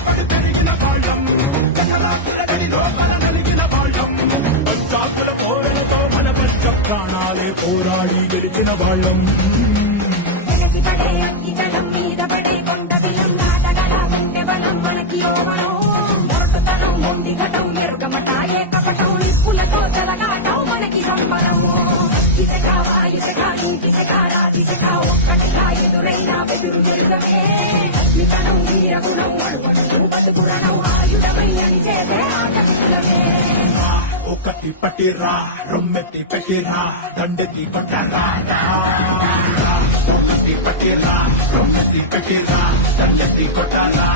పడి పెరిగిన వాళ్ళం కిరగడి లోపల నలిగిన వాళ్ళం పంచాకుల పోరలతో మన పక్ష ప్రాణాలే పోరాడి గెలిచిన వాళ్ళం పడే అగ్గి జలం మీద పడే కొండ బిలం నాటగడ గుండె బలం మనకి ఓవరం మొరటుతనం మొండి ఘటం నిర్గమట ఏకపటం నిప్పులతో జలగాటం మనకి సంబరం ఇసకావా ఇసకా ఇంకిసకారా దిశకా ఒక్కటిగా ఎదురైనా బెదురు జరుగమే అగ్నితనం వీరగుణం అడుగడుగు బతుకురణం ఆయుధమై అని చేసే ఆటవికులమే ఒకటి పట్టిరా రొమ్మెత్తి పెట్టిరా దండెత్తి కొట్టరా ఒకటి పట్టిరా రొమ్మెత్తి పెట్టిరా దండెత్తి కొట్టరా